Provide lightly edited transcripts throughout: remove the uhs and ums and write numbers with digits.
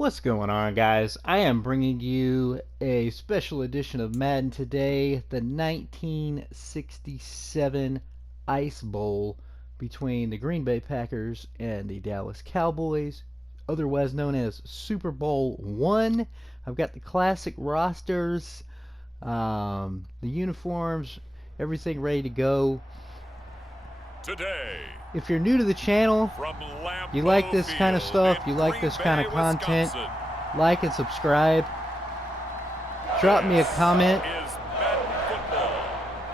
What's going on, guys? I am bringing you a special edition of Madden today, the 1967 Ice Bowl between the Green Bay Packers and the Dallas Cowboys, otherwise known as Super Bowl I. I've got the classic rosters, the uniforms, everything ready to go. Today, if you're new to the channel, you like this kind of stuff, you like this kind of content, like and subscribe. Drop me a comment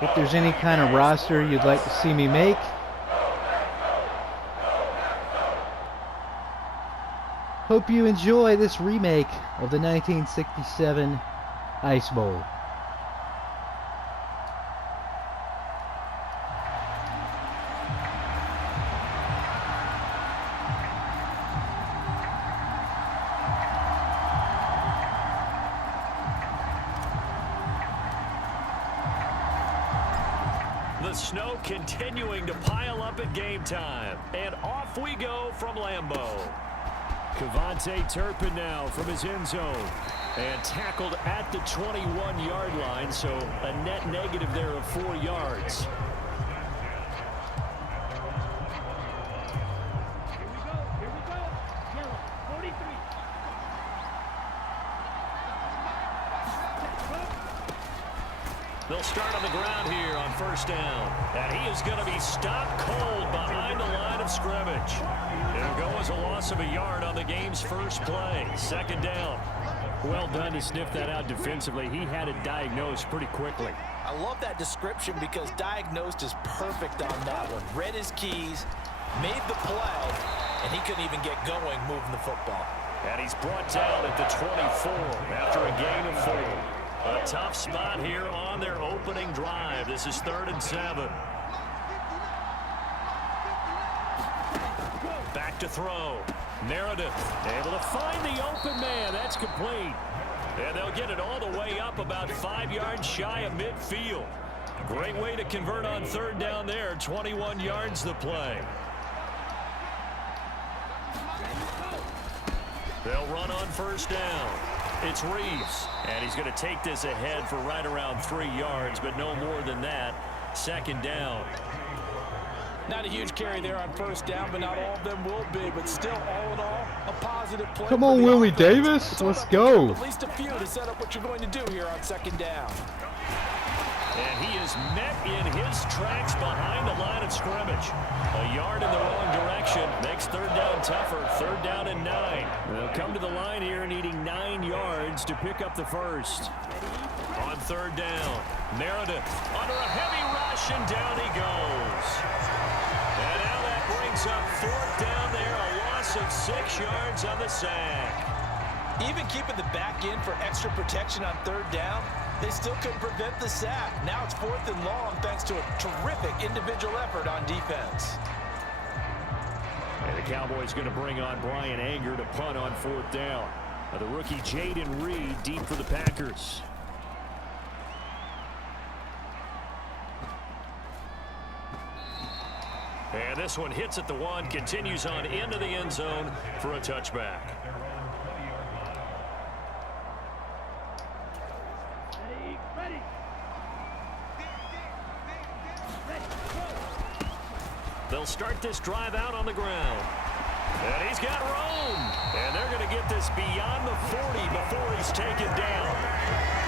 if there's any kind of roster you'd like to see me make. Hope you enjoy this remake of the 1967 Ice Bowl. The snow continuing to pile up at game time. And off we go from Lambeau. Cavante Turpin now from his end zone. And tackled at the 21-yard line, so a net negative there of 4 yards. They'll start on the ground here on first down. And he is going to be stopped cold behind the line of scrimmage. It'll go as a loss of a yard on the game's first play. Second down. Well done to sniff that out defensively. He had it diagnosed pretty quickly. I love that description because diagnosed is perfect on that one. Read his keys, made the play, and he couldn't even get going moving the football. And he's brought down at the 24 after a gain of 4. A tough spot here on their opening drive. This is 3rd and 7. Back to throw. Meredith able to find the open man. That's complete. And they'll get it all the way up about 5 yards shy of midfield. Great way to convert on 3rd down there. 21 yards the play. They'll run on first down. It's Reeves, and he's going to take this ahead for right around 3 yards, but no more than that. Second down. Not a huge carry there on first down, but not all of them will be. But still, all in all, a positive play. Come on, Willie Davis. Let's go. At least a few to set up what you're going to do here on second down. And he is met in his tracks behind the line of scrimmage. A yard in the wrong direction makes 3rd down tougher. 3rd down and 9. They'll come to the line here needing 9 yards to pick up the first. On 3rd down, Meredith under a heavy rush, and down he goes. And now that brings up 4th down there, a loss of 6 yards on the sack. Even keeping the back end for extra protection on 3rd down, they still couldn't prevent the sack. Now it's 4th and long thanks to a terrific individual effort on defense. And the Cowboys going to bring on Brian Anger to punt on 4th down. Now the rookie Jaden Reed deep for the Packers. And this one hits at the 1, continues on into the end zone for a touchback. They'll start this drive out on the ground. And he's got room. And they're going to get this beyond the 40 before he's taken down.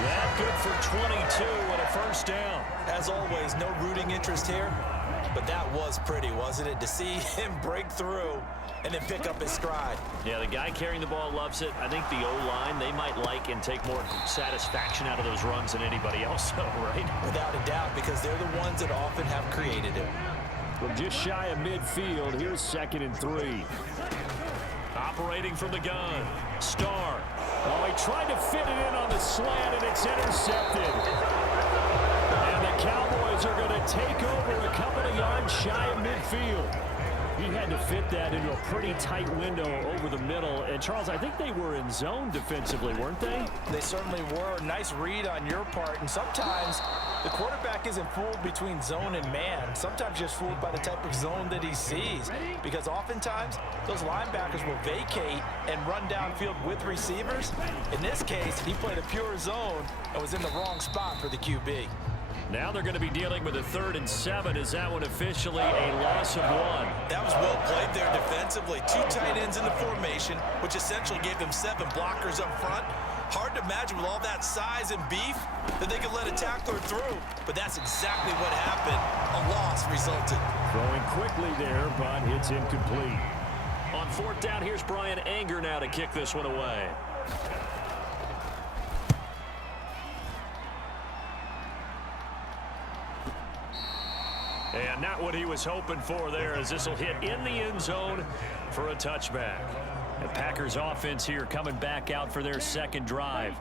That good for 22 and a first down. As always, no rooting interest here. But that was pretty, wasn't it? To see him break through and then pick up his stride. Yeah, the guy carrying the ball loves it. I think the O-line, they might like and take more satisfaction out of those runs than anybody else, though, right? Without a doubt, because they're the ones that often have created it. From just shy of midfield, here's 2nd and 3. Operating from the gun. Starr. Oh, he tried to fit it in on the slant, and it's intercepted. And the Cowboys are going to take over a couple of yards shy of midfield. He had to fit that into a pretty tight window over the middle. And, Charles, I think they were in zone defensively, weren't they? They certainly were. Nice read on your part. And sometimes the quarterback isn't fooled between zone and man. Sometimes just fooled by the type of zone that he sees. Because oftentimes, those linebackers will vacate and run downfield with receivers. In this case, he played a pure zone and was in the wrong spot for the QB. Now they're going to be dealing with a 3rd and 7. Is that one officially a loss of 1? That was well played there defensively. 2 tight ends in the formation, which essentially gave them 7 blockers up front. Hard to imagine with all that size and beef that they could let a tackler through. But that's exactly what happened. A loss resulted. Throwing quickly there, but it's incomplete. On 4th down, here's Brian Anger now to kick this one away. And not what he was hoping for there, as this will hit in the end zone for a touchback. The Packers offense here coming back out for their 2nd drive.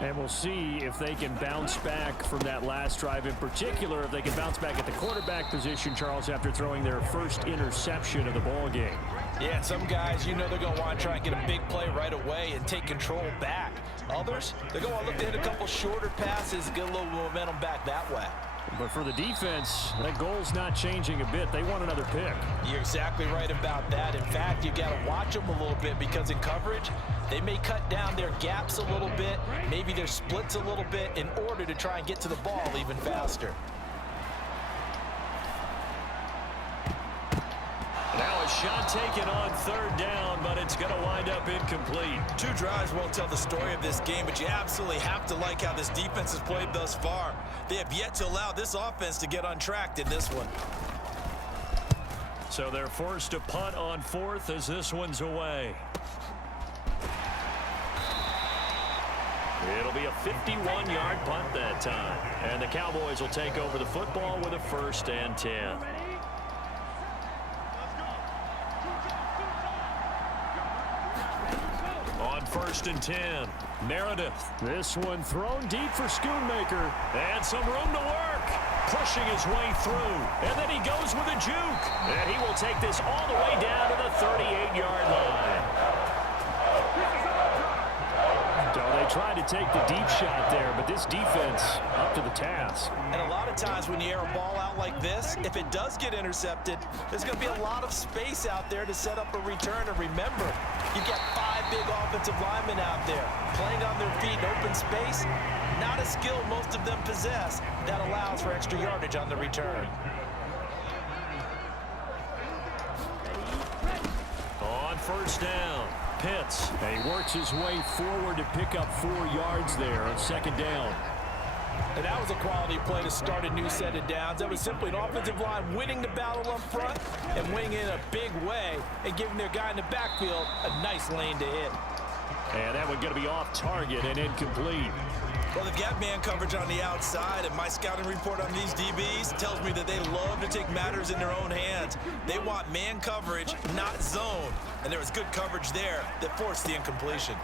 And we'll see if they can bounce back from that last drive, in particular if they can bounce back at the quarterback position, Charles, after throwing their first interception of the ball game. Yeah, some guys, you know they're going to want to try and get a big play right away and take control back. Others, they're going to look to hit a couple shorter passes, get a little momentum back that way. But for the defense, that goal's not changing a bit. They want another pick. You're exactly right about that. In fact, you got to watch them a little bit, because in coverage, they may cut down their gaps a little bit, maybe their splits a little bit, in order to try and get to the ball even faster. Now a shot taken on 3rd down, but it's going to wind up incomplete. 2 drives won't tell the story of this game, but you absolutely have to like how this defense has played thus far. They have yet to allow this offense to get untracked in this one. So they're forced to punt on 4th as this one's away. It'll be a 51-yard punt that time. And the Cowboys will take over the football with a 1st and 10. On 1st and 10, Meredith. This one thrown deep for Schoonmaker. And some room to work. Pushing his way through. And then he goes with a juke. And he will take this all the way down to the 38-yard line. So they tried to take the deep shot there, but this defense up to the task. And a lot of times when you air a ball out like this, if it does get intercepted, there's going to be a lot of space out there to set up a return. And remember, you've got 5 big offensive linemen out there playing on their feet in open space. Not a skill most of them possess that allows for extra yardage on the return. On 1st down, Pitts. And he works his way forward to pick up 4 yards there on 2nd down. And that was a quality play to start a new set of downs. That was simply an offensive line winning the battle up front and winning in a big way and giving their guy in the backfield a nice lane to hit. And that one going to be off target and incomplete. Well, they've got man coverage on the outside, and my scouting report on these DBs tells me that they love to take matters in their own hands. They want man coverage, not zone. And there was good coverage there that forced the incompletion.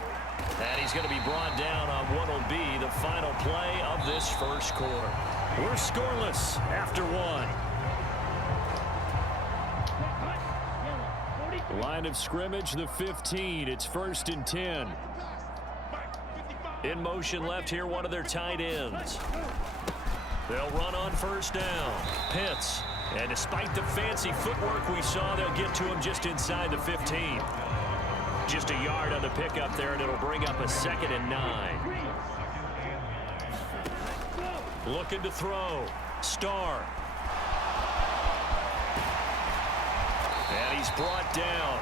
And he's going to be brought down on what will be the final play of this 1st quarter. We're scoreless after 1. Line of scrimmage, the 15. It's 1st and 10. In motion left here, one of their tight ends. They'll run on 1st down. Pitts. And despite the fancy footwork we saw, they'll get to him just inside the 15. Just a yard on the pickup there, and it'll bring up a 2nd and 9. Looking to throw. Starr. And he's brought down.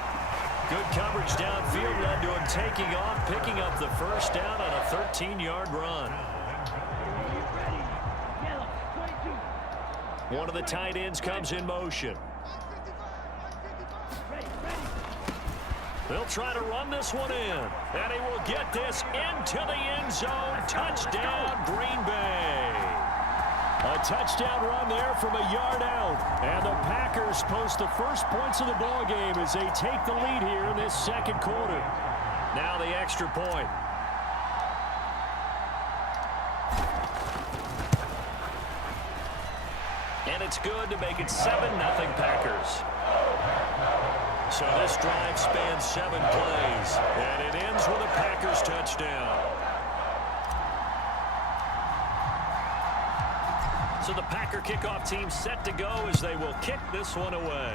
Good coverage downfield led to him taking off, picking up the 1st down on a 13-yard run. One of the tight ends comes in motion. They'll try to run this one in. And he will get this into the end zone. Touchdown, Green Bay. A touchdown run there from a yard out. And the Packers post the first points of the ball game as they take the lead here in this 2nd quarter. Now the extra point. And it's good to make it 7-0 Packers. So this drive spans 7 plays, and it ends with a Packers touchdown. So the Packer kickoff team set to go as they will kick this one away.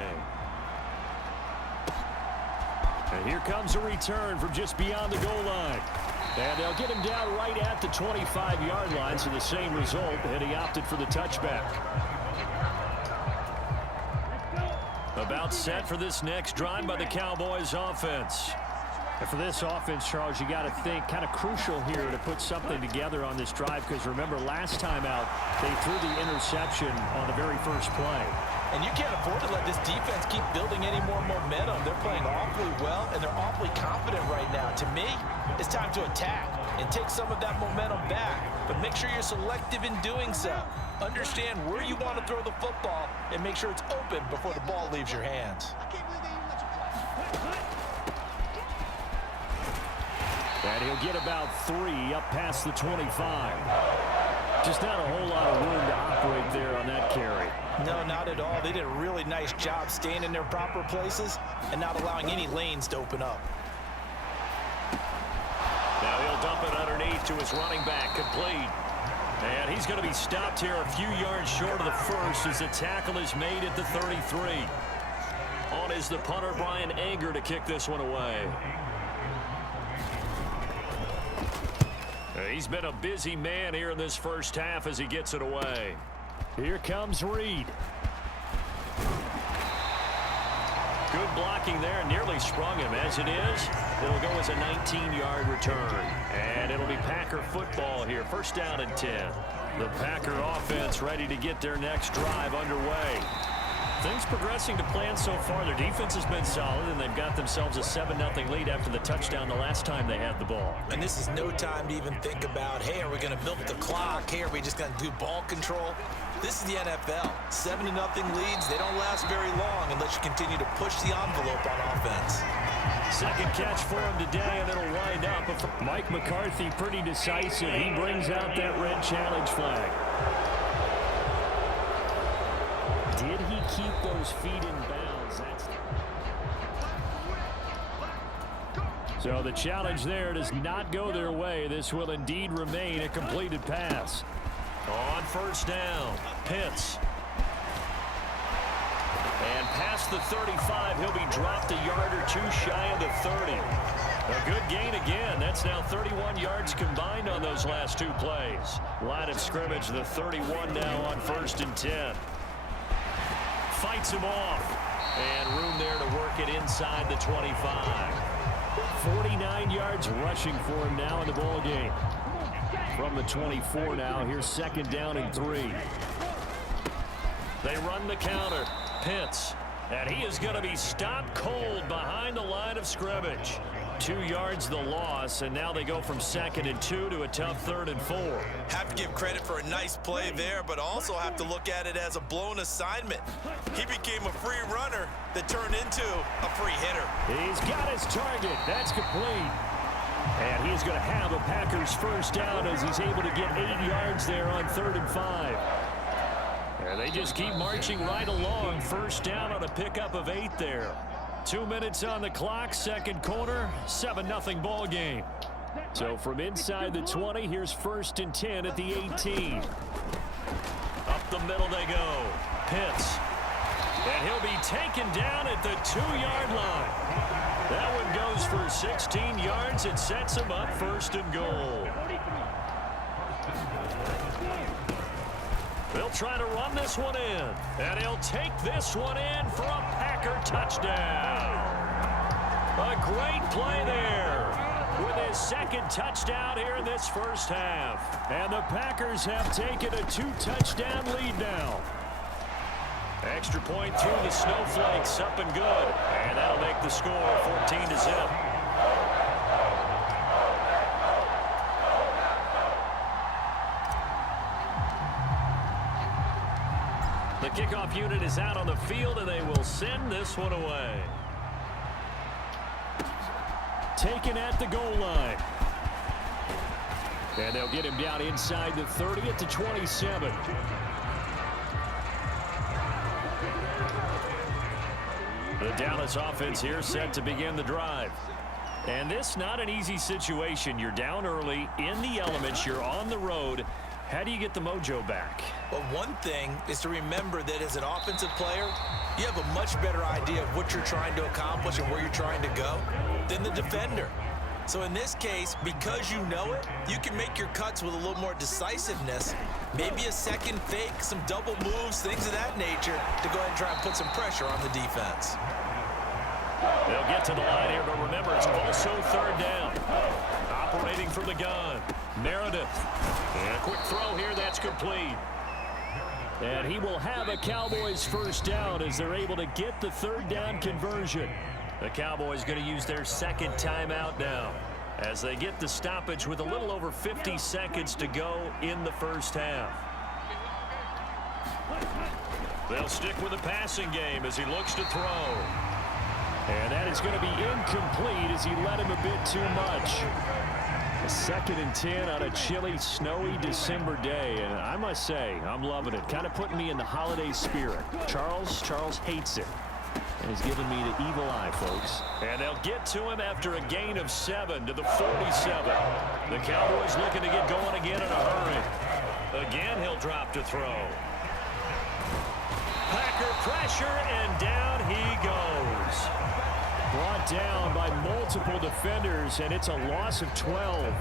And here comes a return from just beyond the goal line. And they'll get him down right at the 25-yard line, so the same result, and he opted for the touchback. About set for this next drive by the Cowboys offense. And for this offense, Charles, you got to think kind of crucial here to put something together on this drive, because remember last time out they threw the interception on the very first play. And you can't afford to let this defense keep building any more momentum. They're playing awfully well, and they're awfully confident right now. To me, it's time to attack and take some of that momentum back. But make sure you're selective in doing so. Understand where you want to throw the football and make sure it's open before the ball leaves your hands. And he'll get about 3 up past the 25. Just not a whole lot of room to operate there on that carry. No, not at all. They did a really nice job staying in their proper places and not allowing any lanes to open up. Now he'll dump it underneath to his running back, complete. And he's going to be stopped here a few yards short of the first as the tackle is made at the 33. On is the punter, Brian Anger, to kick this one away. He's been a busy man here in this first half as he gets it away. Here comes Reed. Good blocking there, nearly sprung him. As it is, it'll go as a 19-yard return. And it'll be Packer football here, first down and 10. The Packer offense ready to get their next drive underway. Things progressing to plan so far. Their defense has been solid, and they've got themselves a 7-0 lead after the touchdown the last time they had the ball. And this is no time to even think about, hey, are we going to milk the clock? Hey, are we just going to do ball control? This is the NFL. 7-0 leads, they don't last very long unless you continue to push the envelope on offense. Second catch for him today, and it'll wind up. Mike McCarthy pretty decisive. He brings out that red challenge flag. Did he keep those feet in bounds? So the challenge there does not go their way. This will indeed remain a completed pass. On first down, Pitts. And past the 35, he'll be dropped a yard or two shy of the 30. A good gain again. That's now 31 yards combined on those last 2 plays. Line of scrimmage, the 31 now on first and 10. Fights him off. And room there to work it inside the 25. 49 yards rushing for him now in the ball game. From the 24 now, here's second down and 3. They run the counter. Pitts. And he is going to be stopped cold behind the line of scrimmage. 2 yards the loss, and now they go from 2nd and 2 to a tough 3rd and 4. Have to give credit for a nice play there, but also have to look at it as a blown assignment. He became a free runner that turned into a free hitter. He's got his target. That's complete. And he's going to have a Packers first down as he's able to get 8 yards there on 3rd and 5. And they just keep marching right along. First down on a pickup of 8 there. 2 minutes on the clock, second quarter, 7-0 ball game. So from inside the 20, here's first and 10 at the 18. Up the middle they go. Pitts. And he'll be taken down at the 2-yard line. That one goes for 16 yards and sets him up first and goal. They'll try to run this one in. And he'll take this one in for a Packer touchdown. A great play there with his second touchdown here in this first half. And the Packers have taken a 2-touchdown lead now. Extra point through the snowflakes, up and good. And that'll make the score 14-0. The kickoff unit is out on the field, and they will send this one away. Taken at the goal line. And they'll get him down inside the 30 at the 27. The Dallas offense here set to begin the drive. And this not an easy situation. You're down early, in the elements, you're on the road. How do you get the mojo back? Well, one thing is to remember that as an offensive player, you have a much better idea of what you're trying to accomplish and where you're trying to go than the defender. So in this case, because you know it, you can make your cuts with a little more decisiveness. Maybe a second fake, some double moves, things of that nature to go ahead and try and put some pressure on the defense. They'll get to the line here, but remember, it's also third down. Operating from the gun, Meredith. And a quick throw here, that's complete. And he will have a Cowboys first down as they're able to get the third down conversion. The Cowboys going to use their second timeout now as they get the stoppage with a little over 50 seconds to go in the first half. They'll stick with the passing game as he looks to throw. And that is going to be incomplete as he led him a bit too much. A 2nd and 10 on a chilly, snowy December day. And I must say, I'm loving it. Kind of putting me in the holiday spirit. Charles hates it. And he's giving me the evil eye, folks. And they'll get to him after a gain of 7 to the 47. The Cowboys looking to get going again in a hurry. Again, he'll drop to throw. Packer pressure, and down he goes. Brought down by multiple defenders, and it's a loss of 12.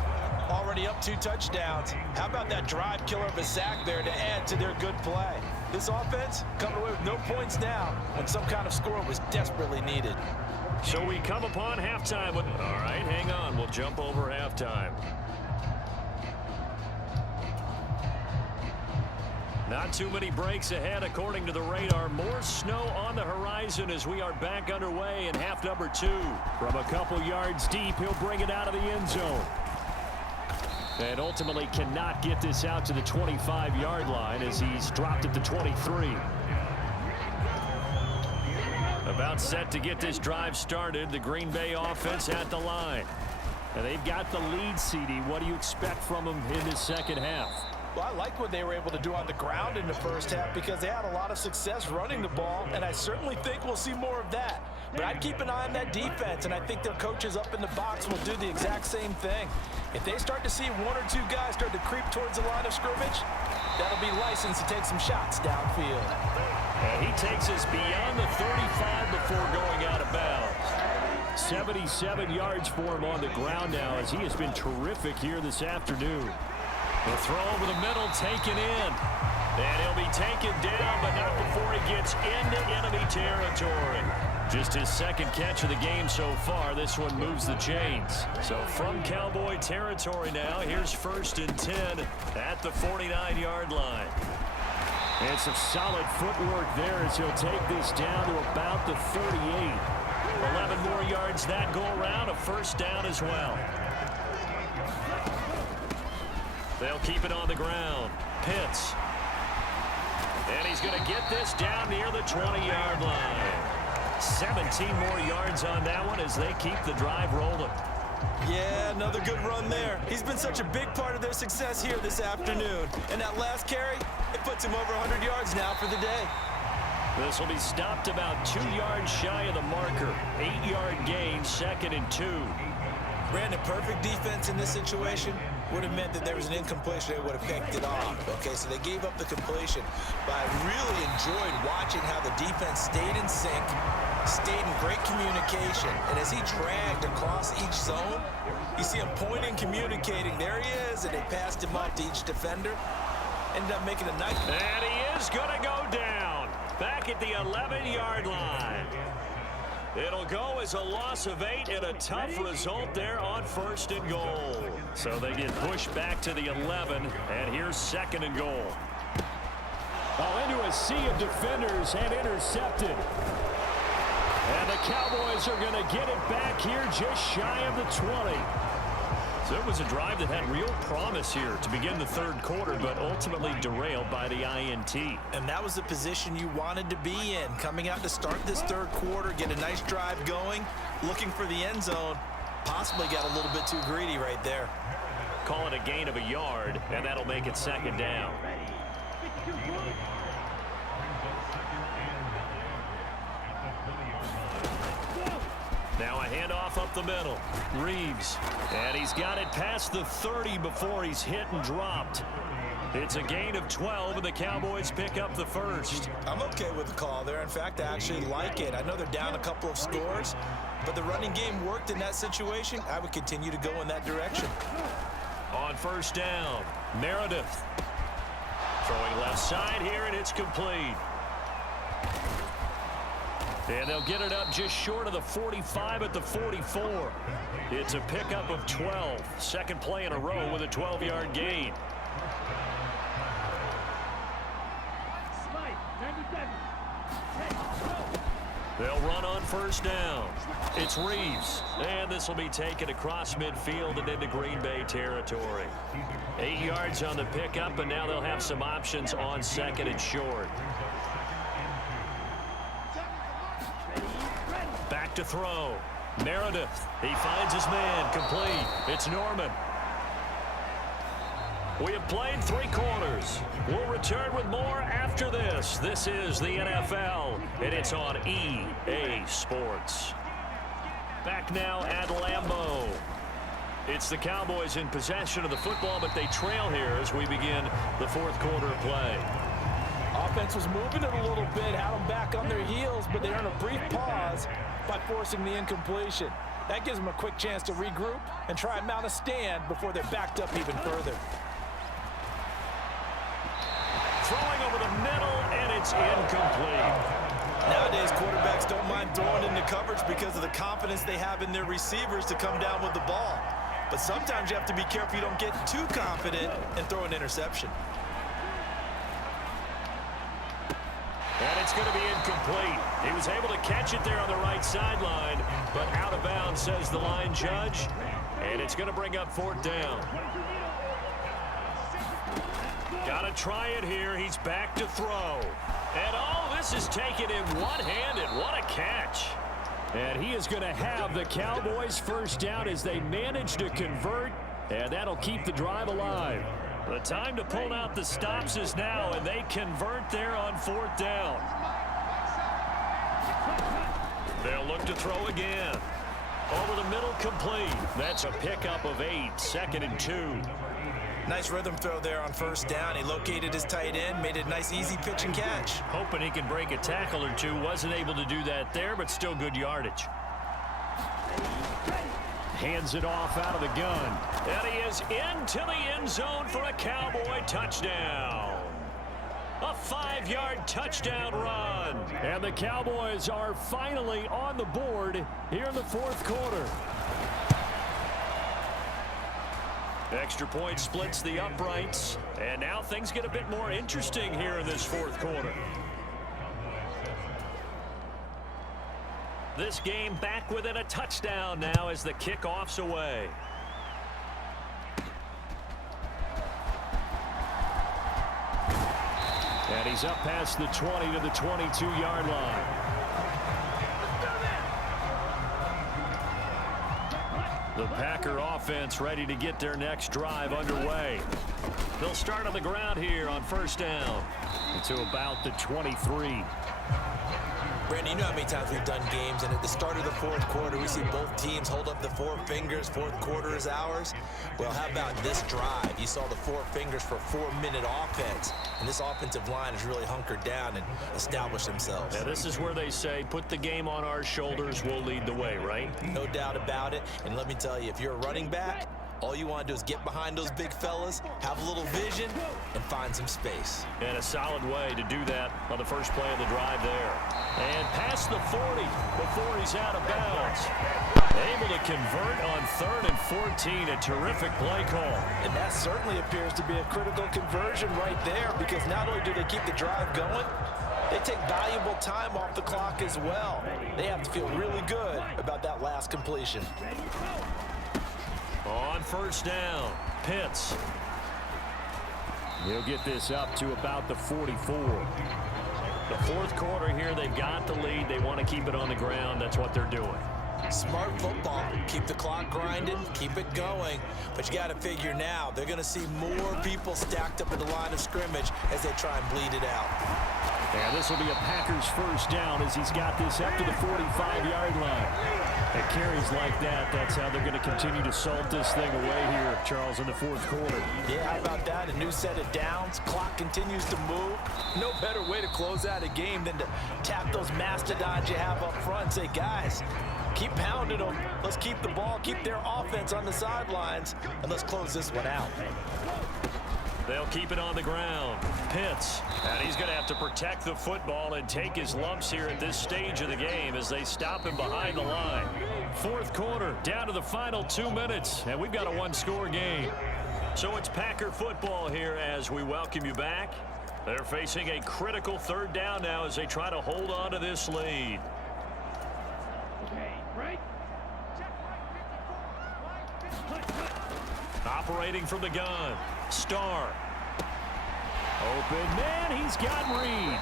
Already up 2 touchdowns. How about that drive killer of a sack there to add to their good play? This offense coming away with no points now when some kind of score was desperately needed. So we come upon halftime. All right, hang on. We'll jump over halftime. Not too many breaks ahead according to the radar. More snow on the horizon as we are back underway in half number 2. From a couple yards deep, he'll bring it out of the end zone. And ultimately cannot get this out to the 25-yard line as he's dropped at the 23. About set to get this drive started. The Green Bay offense at the line. And they've got the lead, CD. What do you expect from them in this second half? Well, I like what they were able to do on the ground in the first half because they had a lot of success running the ball, and I certainly think we'll see more of that. But I'd keep an eye on that defense, and I think their coaches up in the box will do the exact same thing. If they start to see 1 or 2 guys start to creep towards the line of scrimmage, that'll be licensed to take some shots downfield. And he takes us beyond the 35 before going out of bounds. 77 yards for him on the ground now as he has been terrific here this afternoon. The throw over the middle taken in. And he'll be taken down, but not before he gets into enemy territory. Just his second catch of the game so far. This one moves the chains. So from Cowboy territory now, here's 1st and 10 at the 49-yard line. And some solid footwork there as he'll take this down to about the 38. 11 more yards that go around, a first down as well. They'll keep it on the ground. Pitts. And he's going to get this down near the 20-yard line. 17 more yards on that one as they keep the drive rolling. Yeah, another good run there. He's been such a big part of their success here this afternoon. And that last carry, it puts him over 100 yards now for the day. This will be stopped about 2 yards shy of the marker. 8-yard gain, 2nd and 2. Brandon, perfect defense in this situation would have meant that there was an incompletion. They would have picked it off. Okay, so they gave up the completion. But I really enjoyed watching how the defense stayed in sync, stayed in great communication. And as he dragged across each zone, you see him pointing, communicating. There he is, and they passed him off to each defender. Ended up making a nice... And he is going to go down back at the 11-yard line. It'll go as a loss of 8 and a tough result there on 1st and goal. So they get pushed back to the 11, and here's 2nd and goal. Oh, into a sea of defenders and intercepted. And the Cowboys are going to get it back here just shy of the 20. So it was a drive that had real promise here to begin the 3rd quarter, but ultimately derailed by the INT. And that was the position you wanted to be in. Coming out to start this 3rd quarter, get a nice drive going, looking for the end zone. Possibly got a little bit too greedy right there. Call it a gain of a yard, and that'll make it 2nd down. Now a handoff up the middle. Reeves. And he's got it past the 30 before he's hit and dropped. It's a gain of 12, and the Cowboys pick up the first. I'm okay with the call there. In fact, I actually like it. I know they're down a couple of scores, but the running game worked in that situation. I would continue to go in that direction. On first down, Meredith. Throwing left side here, and it's complete. And they'll get it up just short of the 45 at the 44. It's a pickup of 12. Second play in a row with a 12-yard gain. They'll run on first down. It's Reeves. And this will be taken across midfield and into Green Bay territory. 8 yards on the pickup, and now they'll have some options on second and short. Back to throw. Meredith. He finds his man. Complete. It's Norman. We have played 3 quarters. We'll return with more after this. This is the NFL, and it's on EA Sports. Back now at Lambeau. It's the Cowboys in possession of the football, but they trail here as we begin the fourth quarter of play. Offense was moving it a little bit, had them back on their heels, but they earned a brief pause by forcing the incompletion. That gives them a quick chance to regroup and try and mount a stand before they're backed up even further. Throwing over the middle, and it's incomplete. Nowadays, quarterbacks don't mind throwing into coverage because of the confidence they have in their receivers to come down with the ball. But sometimes you have to be careful you don't get too confident and throw an interception. And it's going to be incomplete. He was able to catch it there on the right sideline, but out of bounds, says the line judge. And it's going to bring up fourth down. Got to try it here. He's back to throw. And all this is taken in one-handed. What a catch. And he is going to have the Cowboys first down as they manage to convert, and that'll keep the drive alive. The time to pull out the stops is now, and they convert there on fourth down. They'll look to throw again. Over the middle, complete. That's a pickup of 8, second and 2. Nice rhythm throw there on first down. He located his tight end, made it a nice easy pitch and catch. Hoping he can break a tackle or two. Wasn't able to do that there, but still good yardage. Hands it off out of the gun. And he is into the end zone for a Cowboy touchdown. A 5-yard touchdown run. And the Cowboys are finally on the board here in the fourth quarter. Extra point splits the uprights, and now things get a bit more interesting here in this fourth quarter. This game back within a touchdown now as the kickoff's away. And he's up past the 20 to the 22-yard line. The Packer offense ready to get their next drive underway. They'll start on the ground here on first down to about the 23. Brandon, you know how many times we've done games, and at the start of the fourth quarter, we see both teams hold up the 4 fingers. Fourth quarter is ours. Well, how about this drive? You saw the 4 fingers for 4-minute offense, and this offensive line has really hunkered down and established themselves. Yeah, this is where they say, put the game on our shoulders, we'll lead the way, right? No doubt about it, and let me tell you, if you're a running back, all you want to do is get behind those big fellas, have a little vision, and find some space. And a solid way to do that on the first play of the drive there. And past the 40 before he's out of bounds. Able to convert on 3rd and 14. A terrific play call. And that certainly appears to be a critical conversion right there, because not only do they keep the drive going, they take valuable time off the clock as well. They have to feel really good about that last completion. On first down, Pitts. He'll get this up to about the 44. The fourth quarter here, they've got the lead. They want to keep it on the ground. That's what they're doing. Smart football. Keep the clock grinding, keep it going. But you got to figure now, they're going to see more people stacked up at the line of scrimmage as they try and bleed it out. And this will be a Packers first down as he's got this up to the 45-yard line. At carries like that, that's how they're going to continue to salt this thing away here, Charles, in the fourth quarter. Yeah, how about that? A new set of downs. Clock continues to move. No better way to close out a game than to tap those mastodons you have up front and say, guys, keep pounding them. Let's keep the ball, keep their offense on the sidelines, and let's close this one out. They'll keep it on the ground. Pitts. And he's going to have to protect the football and take his lumps here at this stage of the game as they stop him behind the line. Fourth quarter, down to the final 2 minutes, and we've got a one-score game. So it's Packer football here as we welcome you back. They're facing a critical third down now as they try to hold on to this lead. Operating from the gun. Starr. Open man, he's got Reed.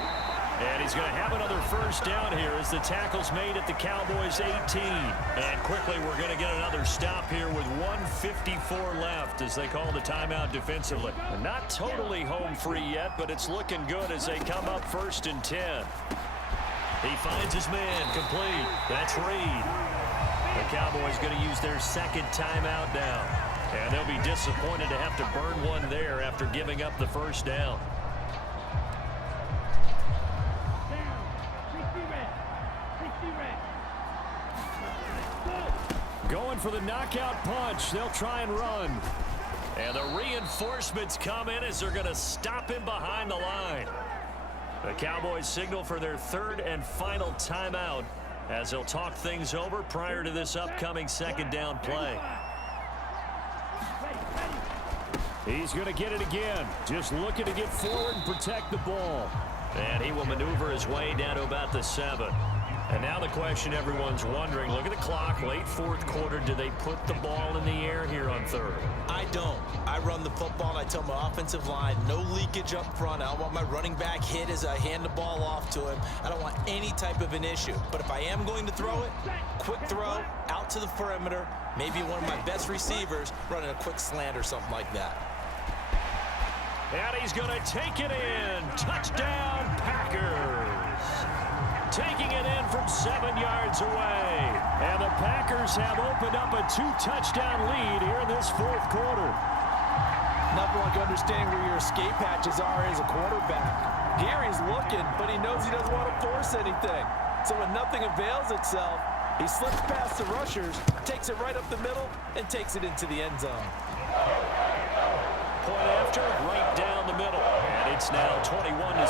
And he's going to have another first down here as the tackle's made at the Cowboys' 18. And quickly we're going to get another stop here with 1:54 left as they call the timeout defensively. And not totally home free yet, but it's looking good as they come up 1st and 10. He finds his man complete. That's Reed. The Cowboys going to use their second timeout now. And they'll be disappointed to have to burn one there after giving up the first down. Going for the knockout punch. They'll try and run. And the reinforcements come in as they're going to stop him behind the line. The Cowboys signal for their third and final timeout as they'll talk things over prior to this upcoming second down play. He's going to get it again. Just looking to get forward and protect the ball. And he will maneuver his way down to about the 7. And now the question everyone's wondering, look at the clock, late fourth quarter, do they put the ball in the air here on third? I don't. I run the football and I tell my offensive line, no leakage up front. I don't want my running back hit as I hand the ball off to him. I don't want any type of an issue. But if I am going to throw it, quick throw, out to the perimeter, maybe one of my best receivers running a quick slant or something like that. And he's going to take it in. Touchdown, Packers. Taking it in from 7 yards away. And the Packers have opened up a 2-touchdown lead here in this fourth quarter. Nothing like understanding where your escape hatches are as a quarterback. Here he's looking, but he knows he doesn't want to force anything. So when nothing avails itself, he slips past the rushers, takes it right up the middle, and takes it into the end zone. Point after, right down the middle. And it's now 21-7.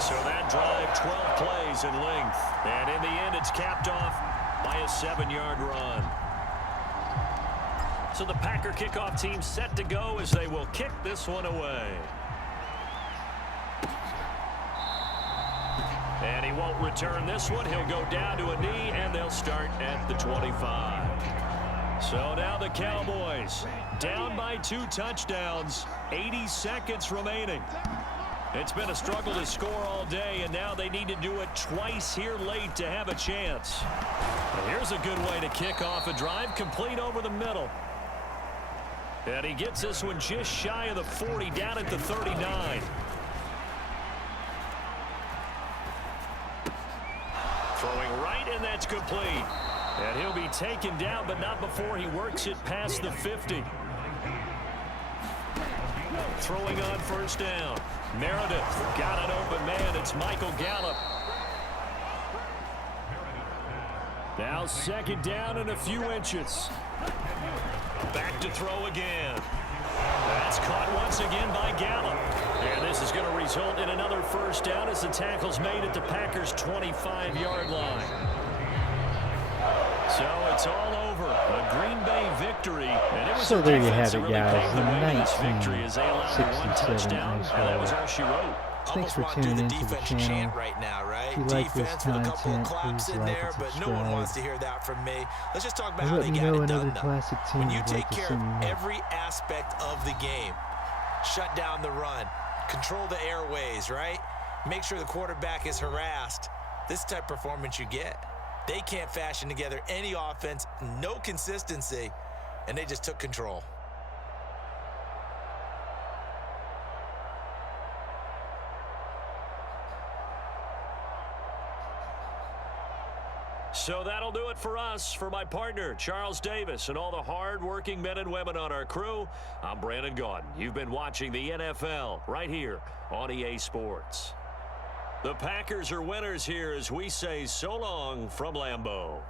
So that drive, 12 plays in length. And in the end, it's capped off by a 7-yard run. So the Packer kickoff team set to go as they will kick this one away. And he won't return this one. He'll go down to a knee, and they'll start at the 25. So now the Cowboys down by 2 touchdowns, 80 seconds remaining. It's been a struggle to score all day, and now they need to do it twice here late to have a chance. And here's a good way to kick off a drive, complete over the middle. And he gets this one just shy of the 40, down at the 39. Throwing right, and that's complete. And he'll be taken down, but not before he works it past the 50. Throwing on first down. Meredith got an open man. It's Michael Gallup. Now second down and a few inches. Back to throw again. That's caught once again by Gallup. And this is going to result in another first down as the tackle's made at the Packers' 25-yard line. So it's all over. A Green Bay victory. And it was So there you have it, really guys. paved the way to this victory as they allowed one 1967 touchdown, and that was all she wrote. Thanks for Almost want to do tuning the into the defense chant channel. right now, right? If you like this Defense with a couple of content, claps please in like there, and but no one subscribe. wants to hear that from me. Let's just talk about And how let they me got know it another done, though. classic team When you you'd take like to care see of more. every aspect of the game, shut down the run, control the airways, right? Make sure the quarterback is harassed. This type of performance you get. They can't fashion together any offense, no consistency, and they just took control. So that'll do it for us. For my partner, Charles Davis, and all the hard-working men and women on our crew, I'm Brandon Gaudin. You've been watching the NFL right here on EA Sports. The Packers are winners here as we say so long from Lambeau.